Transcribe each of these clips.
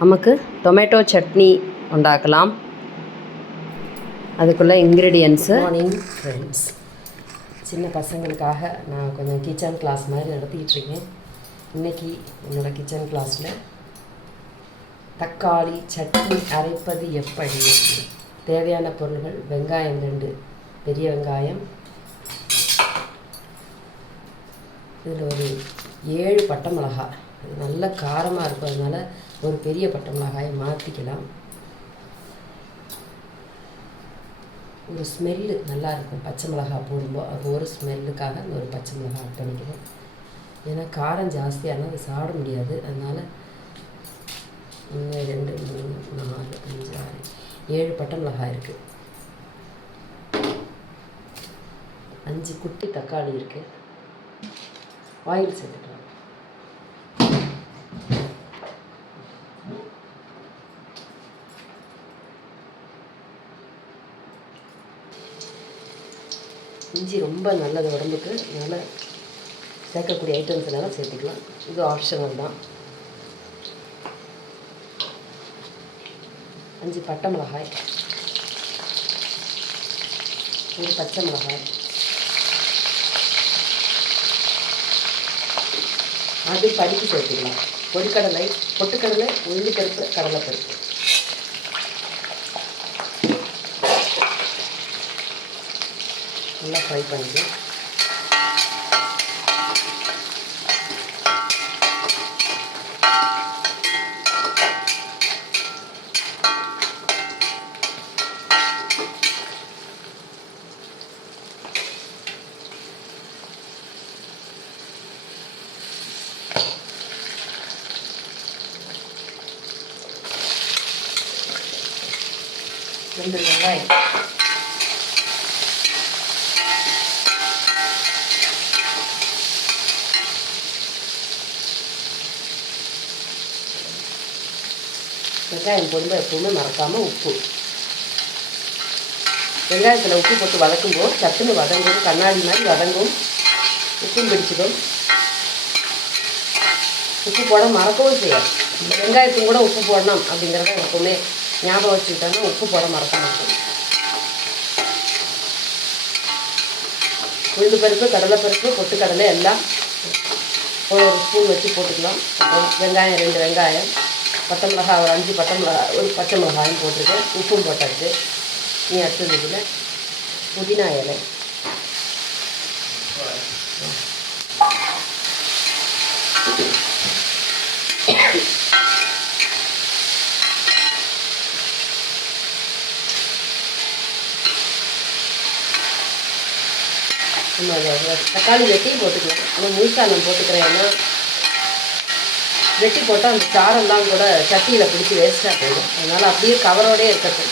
நமக்கு டொமேட்டோ சட்னி உண்டாக்கலாம். அதுக்குள்ளே ingredients. Morning friends, சின்ன பசங்களுக்காக நான் கொஞ்சம் கிச்சன் கிளாஸ் மாதிரி நடத்திக்கிட்டுருக்கேன். இன்றைக்கி என்னோடய கிச்சன் கிளாஸில் தக்காளி சட்னி அரைப்பது எப்படி, தேவையான பொருள்கள்: வெங்காயம் 2 பெரிய வெங்காயம், இதில் ஒரு 7 பட்டை மிளகாய். இது நல்ல காரமாக இருக்கும், அதனால் ஒரு பெரிய பட்டை மிளகாயை மாற்றிக்கலாம். ஒரு ஸ்மெல்லு நல்லாயிருக்கும் பச்சை மிளகாய் போடும்போது, அது ஒரு ஸ்மெல்லுக்காக அந்த ஒரு பச்சை மிளகாய் ஆட் பண்ணிக்கிறேன். ஏன்னா காரம் ஜாஸ்தியானால் அது சாப்பிட முடியாது, அதனால் 1 2 3 4 5 6 7 பட்டை மிளகாய் இருக்குது. 5 குட்டி தக்காளி இருக்குது. ஆயில் சேர்த்துக்கலாம். இஞ்சி ரொம்ப நல்லது உடம்புக்கு, அதனால் சேர்க்கக்கூடிய ஐட்டம்ஸ் எல்லாம் சேர்த்துக்கலாம். இது ஆப்ஷனல் தான். 5 பட்டை மிளகாய், ஒரு பச்சை மிளகாய், அது பருப்பு சேர்த்துக்கலாம். பொரிக்கடலை, பொட்டுக்கடலை, உளுந்துப்பருப்பு, கடலைப்பருப்பு. நல்லா ஃப்ரை பண்ணிக்கலாம். ரெண்டு வெங்காயம், வெங்காயம் போடும்போது எப்பவுமே மறக்காமல் உப்பு. வெங்காயத்தில் உப்பு போட்டு வதக்கும்போது சட்டுன்னு வதங்கும், கண்ணாடி மாதிரி வதங்கும், உப்பும் பிடிச்சிடும். உப்பு போட மறக்கவும் செய்யாது. இந்த வெங்காயத்துக்கும் கூட உப்பு போடணும் அப்படிங்கிறத எப்பவுமே ஞாபகம் வச்சுக்கிட்டோம்னா உப்பு போட மறக்க மாட்டோம். உளுந்து பருப்பு, கடலைப்பருப்பு, பொட்டுக்கடலை எல்லாம் ஒரு ஸ்பூன் வச்சு போட்டுக்கலாம். வெங்காயம் 2 வெங்காயம், பட்டை மிளகாய் ஒரு 5 பட்டை மிளகாய், ஒரு பச்சை மிளகாயும் போட்டிருக்கேன். உப்பும் போட்டாச்சு. நீ அடுத்தது இதில் புதினா இலை, நம்ம தக்காளி வெட்டி போட்டுக்கலாம். ஆனால் முழுசாக நான் போட்டுக்கிறேன், ஏன்னா வெட்டி போட்டால் அந்த சாரெல்லாம் கூட சட்டியில் பிடிச்சி வேஸ்ட்டாக போயிடும். அதனால் அப்படியே கவரோடே இருக்கட்டும்.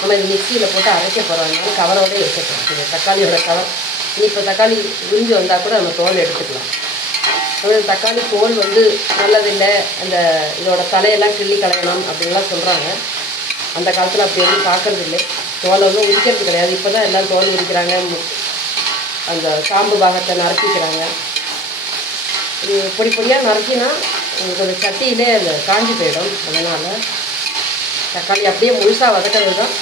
நம்ம இது மிக்சியில் போட்டு அரைக்க போகிறோம், அதனால கவரோடே இருக்கட்டும். இந்த தக்காளியோட கவர். இப்போ தக்காளி உறிஞ்சி வந்தால் கூட நம்ம தோல் எடுத்துக்கலாம். தக்காளி தோல் நல்லதில்லை, அந்த இதோட தலையெல்லாம் கிள்ளி களையணும் அப்படின்லாம் சொல்கிறாங்க. அந்த காலத்தில் அப்படி எதுவும் பார்க்கறது இல்லை. தோலை உரிக்கிறது கிடையாது. இப்போ தான் எல்லாம் தோல் உரிக்கிறாங்க, அந்த சாம்பு பாகத்தை நறுக்கிக்கிறாங்க. பொடி பொடியாக நறுக்கினா கொஞ்சம் சட்டியிலே அந்த காஞ்சி போயிடும். அதனால் தக்காளி அப்படியே முழுசாக வதக்கிறது தான்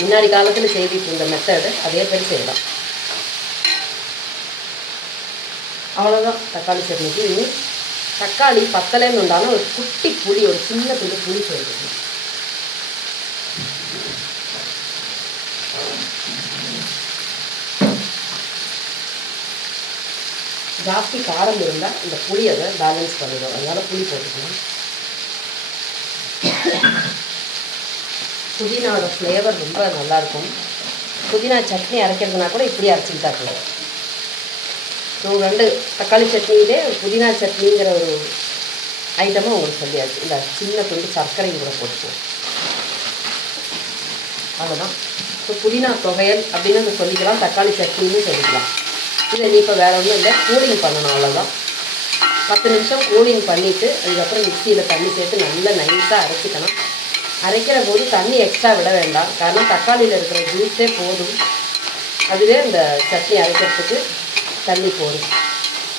முன்னாடி காலத்தில் செய்துட்டு இருந்த மெத்தடு. அதே பேர் செய்யலாம். அவ்வளோதான் தக்காளி சட்னிக்கு. இனி தக்காளி பத்தலைன்னு உண்டாலும் ஒரு குட்டி புளி, ஒரு சின்ன துளி புளி சேர்த்துக்கணும். ஜாஸ்தி காரம் இருந்தால் இந்த புளி அதை பேலன்ஸ் பண்ணிடும், அதனால் புளி போட்டுக்கணும். புதினாவோட ஃப்ளேவர் ரொம்ப நல்லாயிருக்கும். புதினா சட்னி அரைக்கிறதுனா கூட இப்படி அரைச்சிக்கிட்டா போதும். 2 தக்காளி சட்னியிலே புதினா சட்னிங்கிற ஒரு ஐட்டமும் உங்களுக்கு சொல்லியாச்சு. இந்த சின்ன துண்டு சர்க்கரையும் கூட போட்டுக்குவோம். அவ்வளோதான். இப்போ புதினா தொகையல் அப்படின்னு சொல்லிக்கலாம், தக்காளி சட்னின்னு சொல்லிக்கலாம். இதை நீ இப்போ வேறு ஒன்றும் இல்லை, கூலிங் பண்ணணும், அவ்வளோதான். 10 நிமிஷம் கூலிங் பண்ணிவிட்டு அதுக்கப்புறம் மிக்சியில் தண்ணி சேர்த்து நல்லா நைஸாக அரைச்சிக்கணும். அரைக்கிற போது தண்ணி எக்ஸ்ட்ரா விட வேண்டாம், காரணம் தக்காளியில் இருக்கிற ஜூஸே போதும். அதுவே இந்த சட்னி அரைக்கிறதுக்கு தண்ணி போடும்.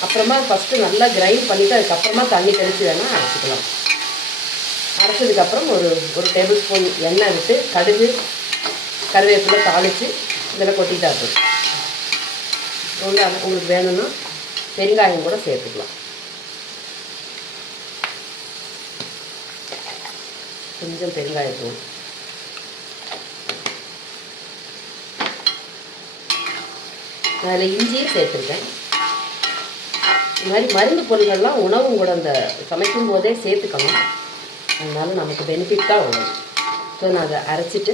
அப்புறமா ஃபஸ்ட்டு நல்லா கிரைண்ட் பண்ணிவிட்டு அதுக்கப்புறமா தண்ணி தெளித்து வேணால் அரைச்சிக்கலாம். அரைச்சதுக்கப்புறம் ஒரு டேபிள் ஸ்பூன் எண்ணெய் விட்டு கடுகு கருவேப்பிலை தாளித்து இதில் கொட்டிட்டா போதும். உங்களுக்கு வேணும்னா பெருங்காயம் கூட சேர்த்துக்கலாம். கொஞ்சம் பெருங்காயத்தூள், அதில் இஞ்சியும் சேர்த்துருக்கேன். இது மாதிரி மருந்து பொருள்கள்லாம் உணவும் கூட அந்த சமைக்கும் போதே சேர்த்துக்கணும். அதனால நமக்கு பெனிஃபிட் தான் வரும். ஸோ நான் அதை அரைச்சிட்டு